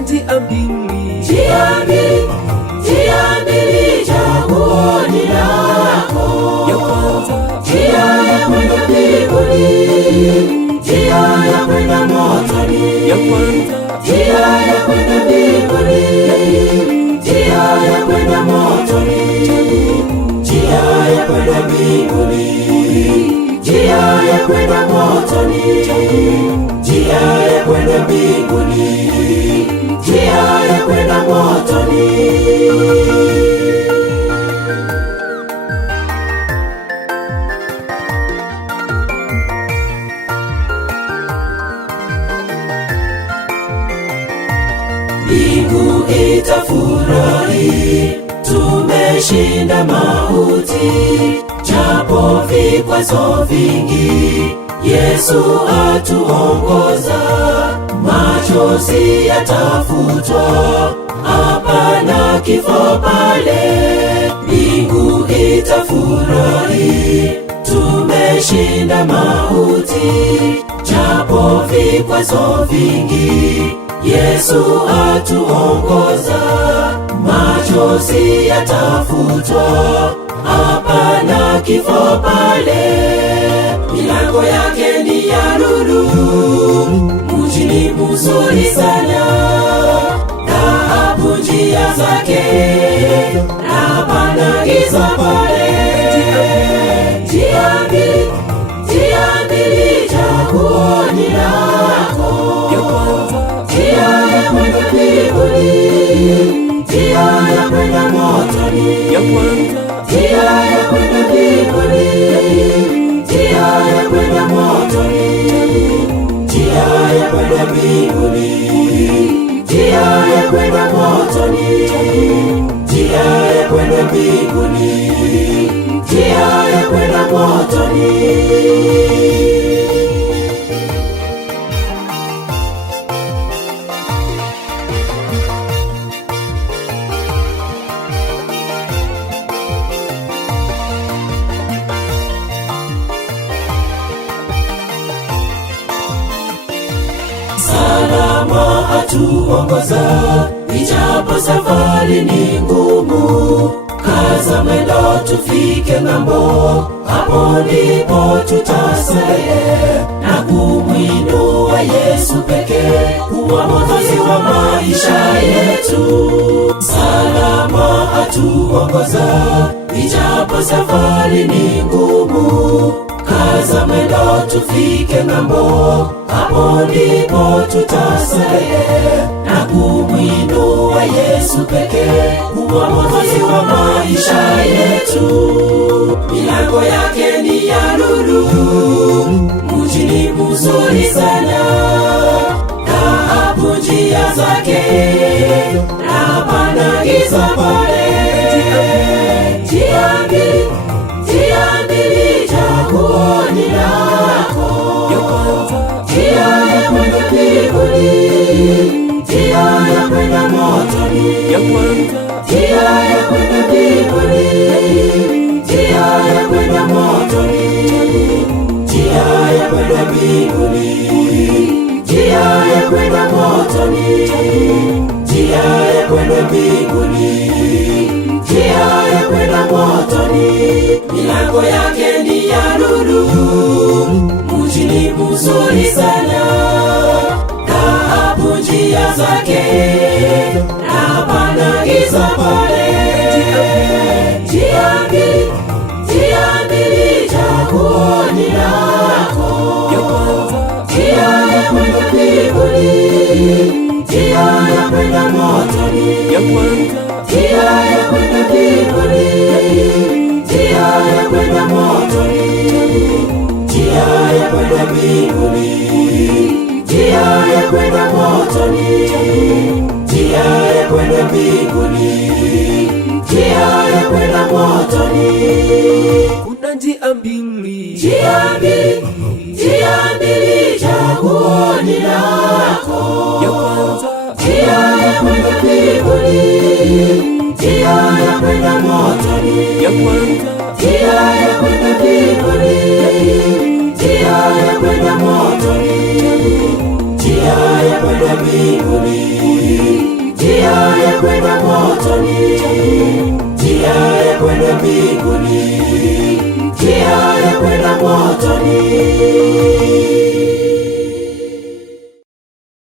kuna njia mbili, njia mbili, chaguo ni lako. ya kwanza Njia ya kwenda mbinguni, njia ya kwenda motoni. ya kwanza Njia ya kwenda mbinguni, njia ya kwenda motoni. Njia ya kwenda mbinguni, njia ya kwenda motoni. Njia ya kwenda mbinguni, njia ya kwenda motoni. Mbingu itafurahi, tumeshinda mauti. Japo vikwazo vingi, Yesu atuongoza. Machozi yatafutwa, hapana kifo pale. Mbingu itafurahi, tumeshinda mauti. Japo vikwazo vingi, Yesu atuongoza. Machozi yatafutwa, hapana kifo pale. Milango yake ni ya lulu, mji ni mzuri sana. Dhahabu njia zake, hapana giza pale. Njia mbili, chaguo ni lako. ya kwanza Njia ya kwenda mbinguni, njia ya kwenda motoni. ya kwanza Njia ya kwenda mbinguni, njia ya kwenda motoni. Njia ya kwenda mbinguni, njia ya kwenda motoni. Njia ya kwenda mbinguni, njia ya kwenda motoni. Salama atuongoza, ijapo safari ni ngumu. Kaza mwendo tufike ng'ambo, hapo ndipo tutasalie na kumwinua Yesu pekee kuwa mwokozi wa maisha yetu. Salama atuongoza, ijapo safari ni ngumu. Kaza mwendo tufike ng'ambo, hapo ndipo tutasalie na kumwinua Yesu pekee kuwa mwokozi wa maisha yetu. Milango yake ni ya lulu, mji ni mzuri sana. Dhahabu njia zake, hapana giza pale. Njia mbili, chaguo ni lako. ya kwanza Njia ya kwenda mbinguni, njia ya kwenda motoni. ya kwanza Njia ya kwenda mbinguni, njia ya kwenda motoni. Njia ya kwenda mbinguni, njia ya kwenda motoni. Njia ya kwenda mbinguni, njia ya kwenda motoni. Milango yake ni ya lulu, mji ni mzuri sana. Dhahabu njia zake, hapana giza pale. Njia mbili, chaguo ni lako. ya kwanza Njia ya kwenda mbinguni, njia ya kwenda motoni. ya kwanza Njia ya kwenda mbinguni, njia ya kwenda motoni. Njia ya kwenda mbinguni, njia ya kwenda motoni. Njia ya kwenda mbinguni, njia ya kwenda motoni. kuna njia mbili, Njia mbili, chaguo ni lako. ya kwanza Njia ya kwenda mbinguni, njia ya kwenda motoni. ya kwanza Njia ya kwenda mbinguni, njia ya kwenda motoni. Njia ya kwenda mbinguni, njia ya kwenda motoni, njia ya kwenda mbinguni, njia ya kwenda motoni.